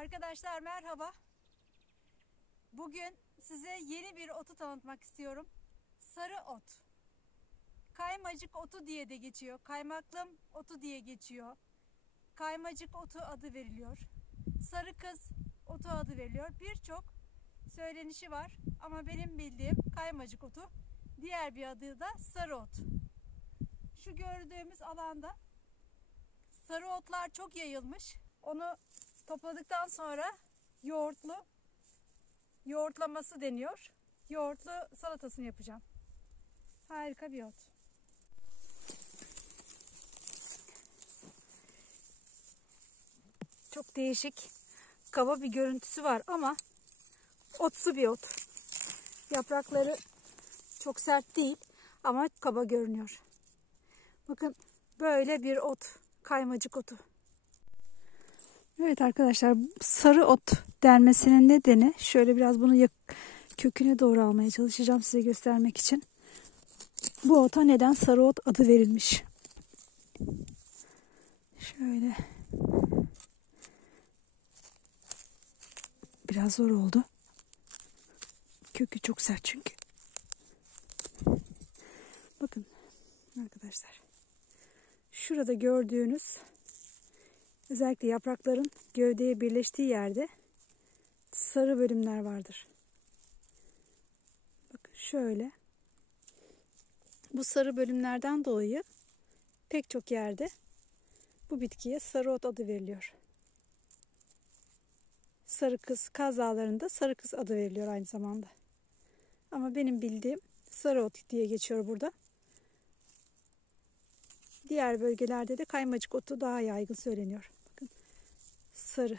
Arkadaşlar merhaba. Bugün size yeni bir otu tanıtmak istiyorum. Sarı ot. Kaymacık otu diye de geçiyor. Kaymaklım otu diye geçiyor. Kaymacık otu adı veriliyor. Sarı kız otu adı veriliyor. Birçok söylenişi var ama benim bildiğim kaymacık otu. Diğer bir adı da sarı ot. Şu gördüğümüz alanda sarı otlar çok yayılmış. Onu topladıktan sonra yoğurtlaması deniyor. Yoğurtlu salatasını yapacağım. Harika bir ot. Çok değişik, kaba bir görüntüsü var ama otsu bir ot. Yaprakları çok sert değil ama kaba görünüyor. Bakın böyle bir ot, kaymacık otu. Evet arkadaşlar, sarı ot denmesinin nedeni, şöyle biraz bunu köküne doğru almaya çalışacağım size göstermek için. Bu ota neden sarı ot adı verilmiş? Şöyle. Biraz zor oldu. Kökü çok sert çünkü. Bakın arkadaşlar. Şurada gördüğünüz, özellikle yaprakların gövdeye birleştiği yerde sarı bölümler vardır. Bakın şöyle. Bu sarı bölümlerden dolayı pek çok yerde bu bitkiye sarı ot adı veriliyor. Sarı kız, Kaz Dağları'nda sarı kız adı veriliyor aynı zamanda. Ama benim bildiğim sarı ot diye geçiyor burada. Diğer bölgelerde de kaymacık otu daha yaygın söyleniyor. Bakın sarı.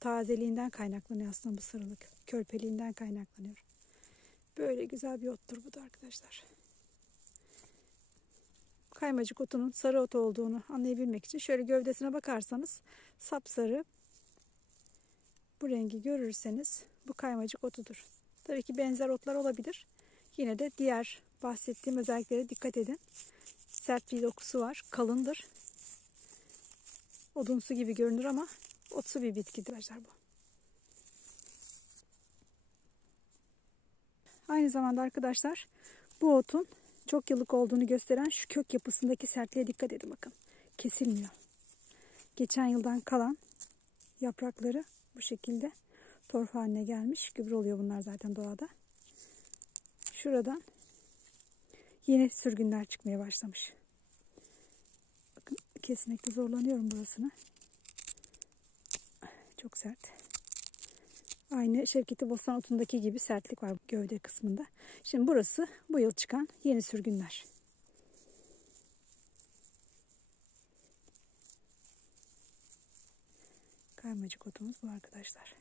Tazeliğinden kaynaklanıyor aslında bu sarılık. Körpeliğinden kaynaklanıyor. Böyle güzel bir ottur bu da arkadaşlar. Kaymacık otunun sarı ot olduğunu anlayabilmek için şöyle gövdesine bakarsanız sapsarı, bu rengi görürseniz bu kaymacık otudur. Tabii ki benzer otlar olabilir. Yine de diğer bahsettiğim özelliklere dikkat edin. Sert bir dokusu var, kalındır. Odunsu gibi görünür ama otsu bir bitkidir arkadaşlar bu. Aynı zamanda arkadaşlar bu otun çok yıllık olduğunu gösteren şu kök yapısındaki sertliğe dikkat edin bakın. Kesilmiyor. Geçen yıldan kalan yaprakları bu şekilde torf haline gelmiş. Gübre oluyor bunlar zaten doğada. Şuradan yeni sürgünler çıkmaya başlamış. Bakın kesmekte zorlanıyorum burasını. Çok sert. Aynı Şevketi Bostan otundaki gibi sertlik var gövde kısmında. Şimdi burası bu yıl çıkan yeni sürgünler. Kaymacık otumuz bu arkadaşlar.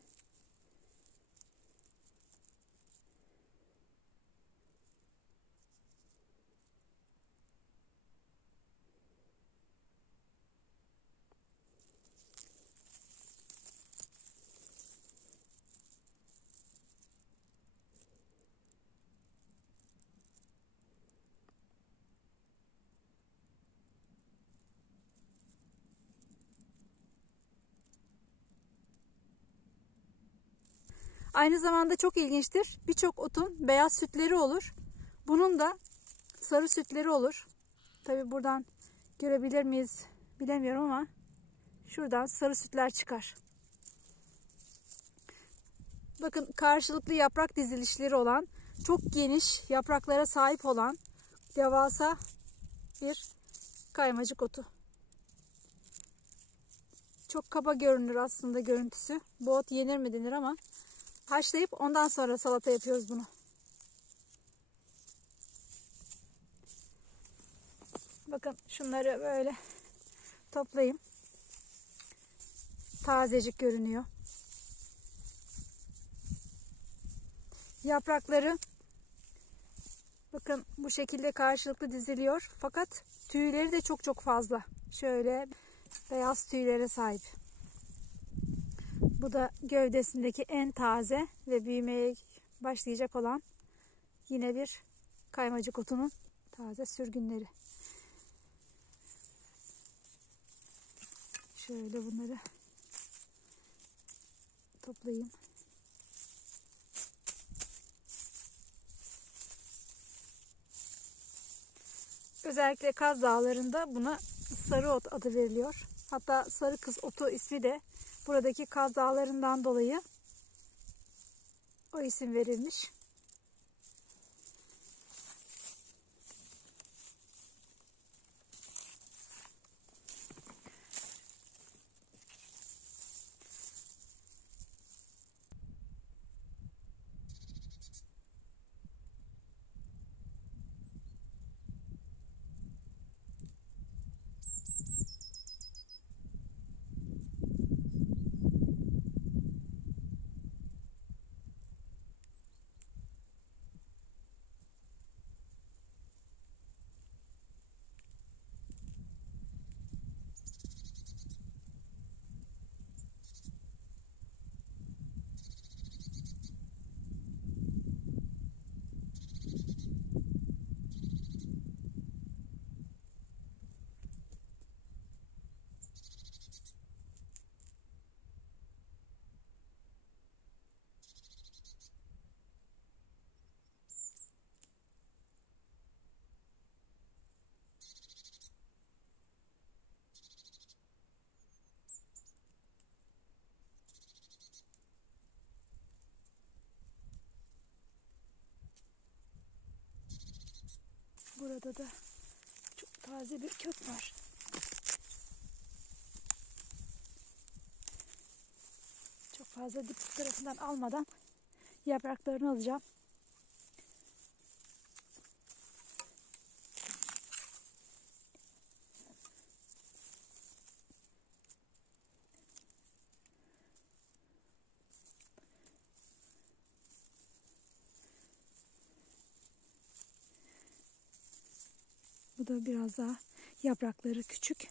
Aynı zamanda çok ilginçtir. Birçok otun beyaz sütleri olur. Bunun da sarı sütleri olur. Tabi buradan görebilir miyiz bilemiyorum ama şuradan sarı sütler çıkar. Bakın karşılıklı yaprak dizilişleri olan, çok geniş yapraklara sahip olan devasa bir kaymacık otu. Çok kaba görünür aslında görüntüsü. Bu ot yenir mi denir ama haşlayıp ondan sonra salata yapıyoruz bunu. Bakın şunları böyle toplayayım. Tazecik görünüyor. Yaprakları bakın bu şekilde karşılıklı diziliyor. Fakat tüyleri de çok fazla. Şöyle beyaz tüylere sahip. Bu da gövdesindeki en taze ve büyümeye başlayacak olan yine bir kaymacık otunun taze sürgünleri. Şöyle bunları toplayayım. Özellikle Kaz Dağları'nda buna sarı ot adı veriliyor. Hatta sarı kız otu ismi de buradaki Kaz Dağları'ndan dolayı o isim verilmiş. Burada da çok taze bir kök var. Çok fazla dip tarafından almadan yapraklarını alacağım. Bu da biraz daha yaprakları küçük.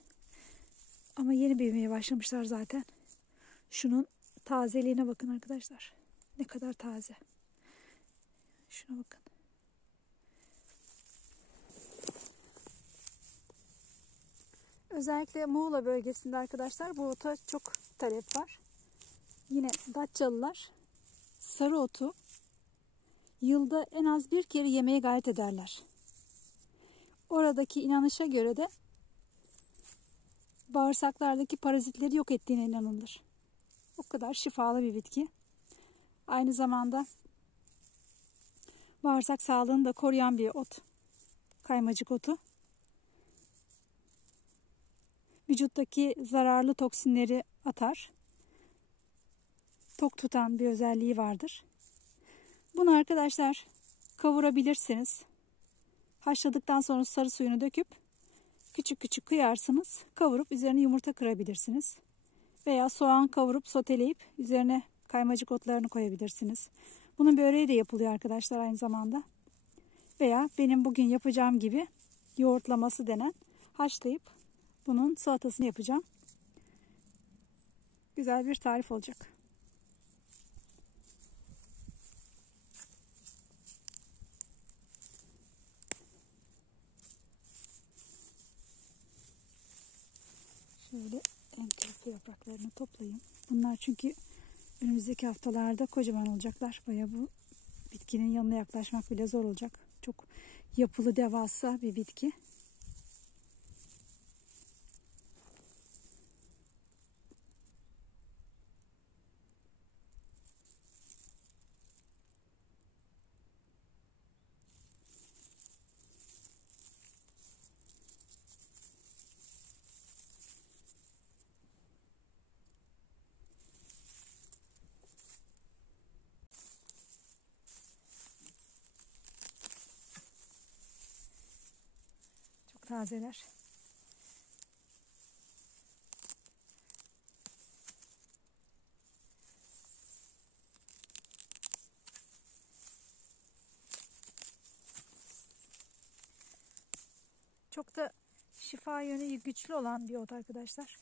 Ama yeni büyümeye başlamışlar zaten. Şunun tazeliğine bakın arkadaşlar. Ne kadar taze. Şuna bakın. Özellikle Muğla bölgesinde arkadaşlar bu ota çok talep var. Yine Datçalılar sarı otu yılda en az bir kere yemeye gayret ederler. Oradaki inanışa göre de bağırsaklardaki parazitleri yok ettiğine inanılır. O kadar şifalı bir bitki. Aynı zamanda bağırsak sağlığını da koruyan bir ot. Kaymacık otu. Vücuttaki zararlı toksinleri atar. Tok tutan bir özelliği vardır. Bunu arkadaşlar kavurabilirsiniz. Haşladıktan sonra sarı suyunu döküp küçük küçük kıyarsınız. Kavurup üzerine yumurta kırabilirsiniz. Veya soğan kavurup soteleyip üzerine kaymacık otlarını koyabilirsiniz. Bunun böreği de yapılıyor arkadaşlar aynı zamanda. Veya benim bugün yapacağım gibi yoğurtlaması denen haşlayıp bunun salatasını yapacağım. Güzel bir tarif olacak. Şöyle en kırık yapraklarını toplayayım. Bunlar çünkü önümüzdeki haftalarda kocaman olacaklar. Bayağı bu bitkinin yanına yaklaşmak bile zor olacak. Çok yapılı, devasa bir bitki. Çok tazeler. Çok da şifa yönü güçlü olan bir ot arkadaşlar.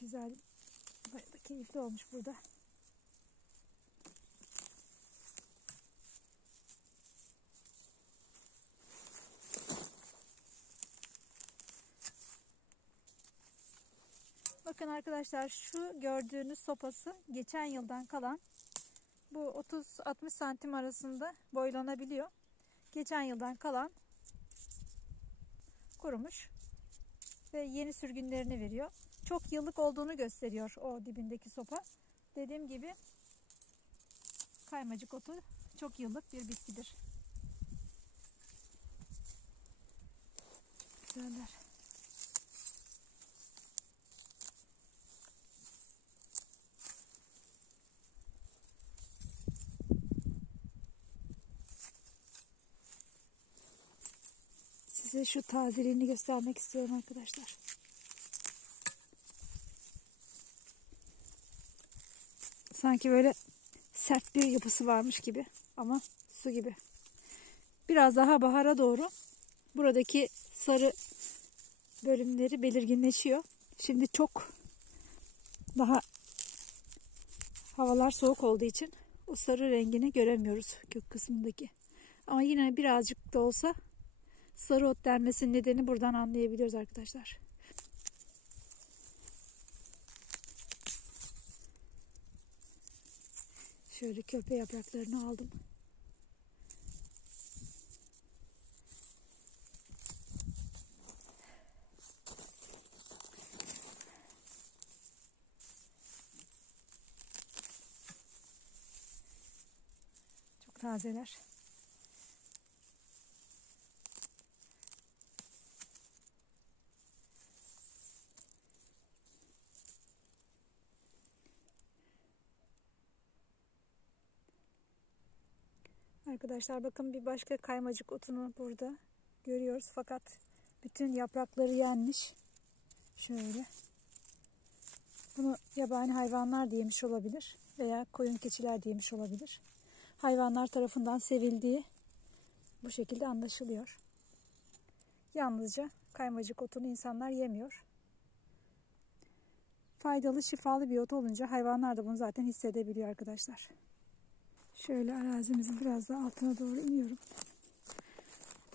güzel, bayağı da keyifli olmuş burada. Bakın arkadaşlar, şu gördüğünüz sopası geçen yıldan kalan, bu 30-60 santim arasında boylanabiliyor. Geçen yıldan kalan, kurumuş ve yeni sürgünlerini veriyor. Çok yıllık olduğunu gösteriyor o dibindeki sopa. Dediğim gibi kaymacık otu çok yıllık bir bitkidir. Güzeller. Size şu tazeliğini göstermek istiyorum arkadaşlar. Sanki böyle sert bir yapısı varmış gibi ama su gibi. Biraz daha bahara doğru buradaki sarı bölümleri belirginleşiyor. Şimdi çok daha havalar soğuk olduğu için o sarı rengini göremiyoruz kök kısmındaki. Ama yine birazcık da olsa sarı ot denmesinin nedeni buradan anlayabiliyoruz arkadaşlar. Şöyle körpe yapraklarını aldım. Çok tazeler. Arkadaşlar bakın, bir başka kaymacık otunu burada görüyoruz. Fakat bütün yaprakları yenmiş. Şöyle. Bunu yabani hayvanlar yemiş olabilir veya koyun keçiler yemiş olabilir. Hayvanlar tarafından sevildiği bu şekilde anlaşılıyor. Yalnızca kaymacık otunu insanlar yemiyor. Faydalı, şifalı bir ot olunca hayvanlar da bunu zaten hissedebiliyor arkadaşlar. Şöyle arazimizin biraz daha altına doğru iniyorum.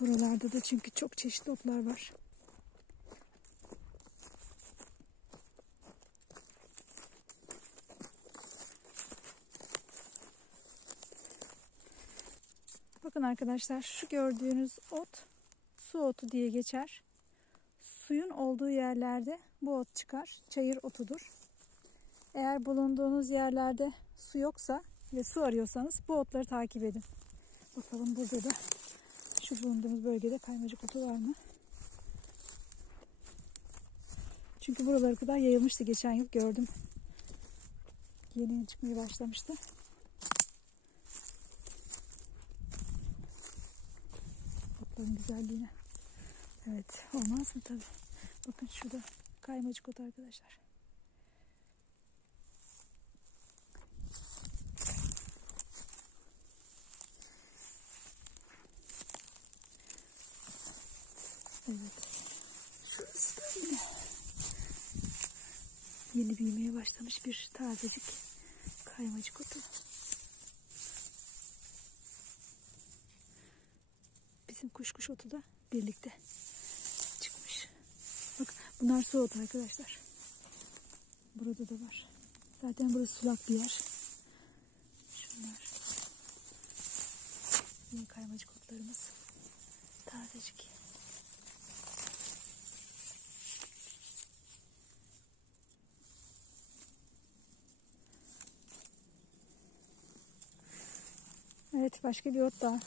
Buralarda da çünkü çok çeşitli otlar var. Bakın arkadaşlar, şu gördüğünüz ot su otu diye geçer. Suyun olduğu yerlerde bu ot çıkar. Çayır otudur. Eğer bulunduğunuz yerlerde su yoksa ve su arıyorsanız bu otları takip edin. Bakalım burada da şu bulunduğumuz bölgede kaymacık otu var mı? Çünkü buralara kadar yayılmıştı, geçen yıl gördüm. Yeni çıkmaya başlamıştı. Otların güzelliğine. Evet, olmaz mı tabii. Bakın şurada kaymacık otu arkadaşlar. Evet. Şurası da yeni büyümeye başlamış bir tazecik kaymacık otu. Bizim kuşkuş otu da birlikte çıkmış. Bak, bunlar su otu arkadaşlar. Burada da var. Zaten burası sulak bir yer. Şunlar. Yine kaymacık otlarımız. Tazecik. Evet, başka bir ot daha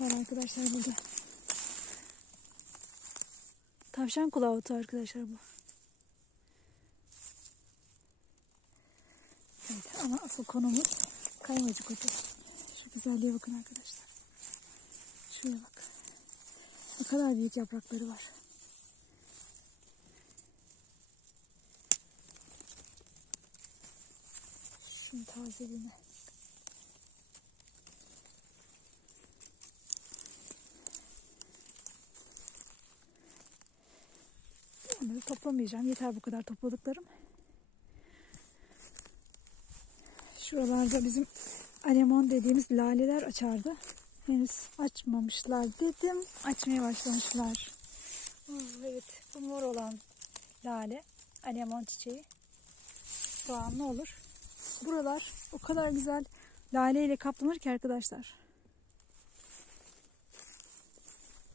var arkadaşlar burada. Tavşan kulağı otu arkadaşlar bu. Evet, ama asıl konumuz kaymacık otu. Şu güzelliğe bakın arkadaşlar. Şuraya bak. Ne kadar büyük yaprakları var. Şunun tazeliğine. Onları toplamayacağım. Yeter bu kadar topladıklarım. Şuralarda bizim anemon dediğimiz laleler açardı. Henüz açmamışlar dedim. Açmaya başlamışlar. Evet, bu mor olan lale, anemon çiçeği. Soğan ne olur? Buralar o kadar güzel lale ile kaplanır ki arkadaşlar.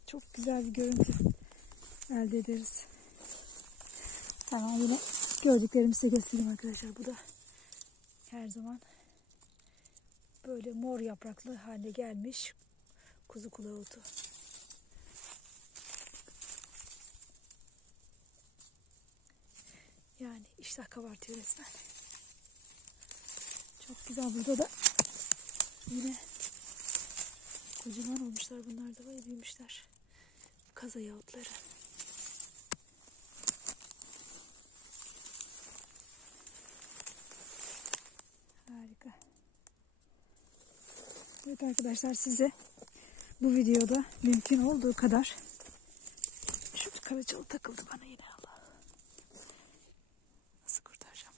Çok güzel bir görüntü elde ederiz. Tamam, yine gördüklerimi size göstereyim arkadaşlar. Bu da her zaman böyle mor yapraklı haline gelmiş kuzu kulağı otu. Yani iştah kabartıyor resmen. Çok güzel. Burada da yine kocaman olmuşlar. Bunlar da bayağı büyümüşler. Kazaya otları. Harika. Evet arkadaşlar, size bu videoda mümkün olduğu kadar şu karaçalı takıldı bana yine. Allah. Nasıl kurtaracağım?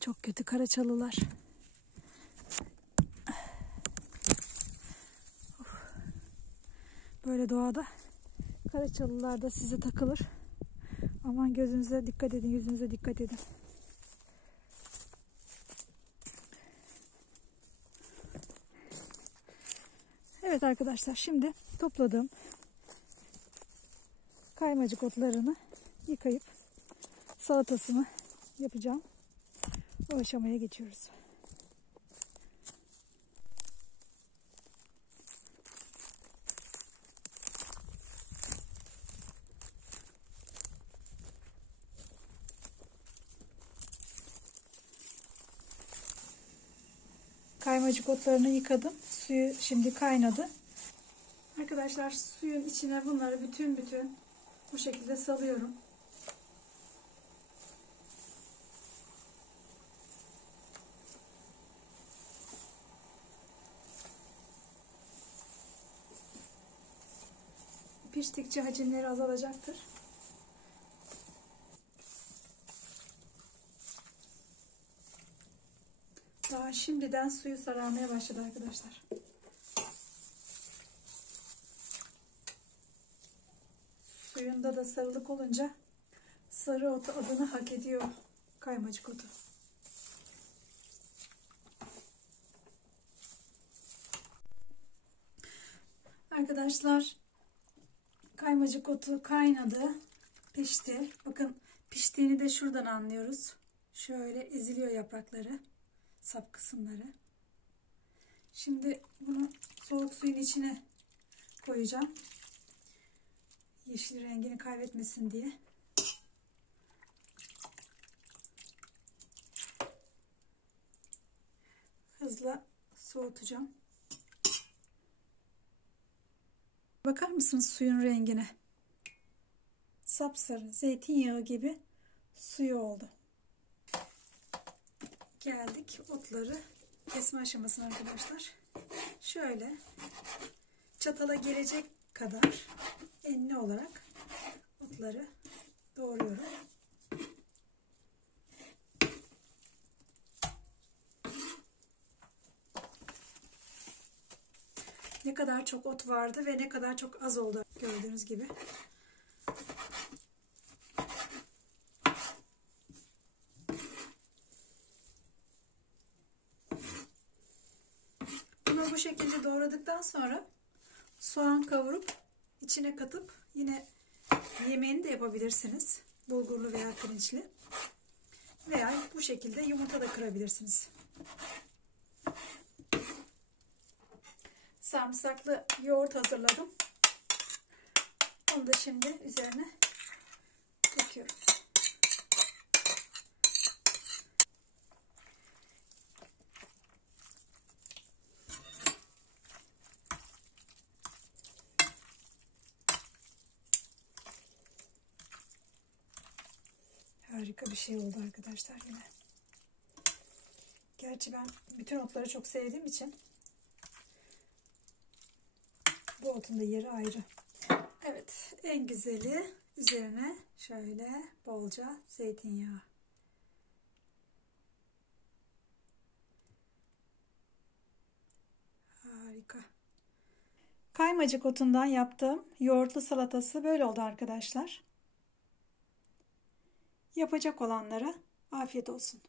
Çok kötü karaçalılar. Böyle doğada karaçalılar da size takılır. Aman gözünüze dikkat edin, yüzünüze dikkat edin. Evet arkadaşlar, şimdi topladığım kaymacık otlarını yıkayıp salatasını yapacağım. O aşamaya geçiyoruz. Kaymacık otlarını yıkadım. Suyu şimdi kaynadı. Arkadaşlar, suyun içine bunları bütün bu şekilde salıyorum. Piştikçe hacimleri azalacaktır. Daha şimdiden suyu sararmaya başladı arkadaşlar. Suyunda da sarılık olunca sarı otu adını hak ediyor kaymacık otu. Arkadaşlar, kaymacık otu kaynadı, pişti. Bakın, piştiğini de şuradan anlıyoruz. Şöyle eziliyor yaprakları, sap kısımları. Şimdi bunu soğuk suyun içine koyacağım. Yeşil rengini kaybetmesin diye. Hızla soğutacağım. Bakar mısınız suyun rengine? Sapsarı, zeytinyağı gibi suyu oldu. Geldik otları kesme aşamasına arkadaşlar. Şöyle çatala gelecek kadar enli olarak otları doğruyorum. Ne kadar çok ot vardı ve ne kadar çok az oldu gördüğünüz gibi. Bunu bu şekilde doğradıktan sonra soğan kavurup içine katıp yine yemeğini de yapabilirsiniz. Bulgurlu veya pirinçli. Veya bu şekilde yumurta da kırabilirsiniz. Sarımsaklı yoğurt hazırladım. Onu da şimdi üzerine döküyorum. Harika bir şey oldu arkadaşlar yine. Gerçi ben bütün otları çok sevdiğim için bu otun da yeri ayrı. Evet, en güzeli üzerine şöyle bolca zeytinyağı. Harika. Kaymacık otundan yaptığım yoğurtlu salatası böyle oldu arkadaşlar. Yapacak olanlara afiyet olsun.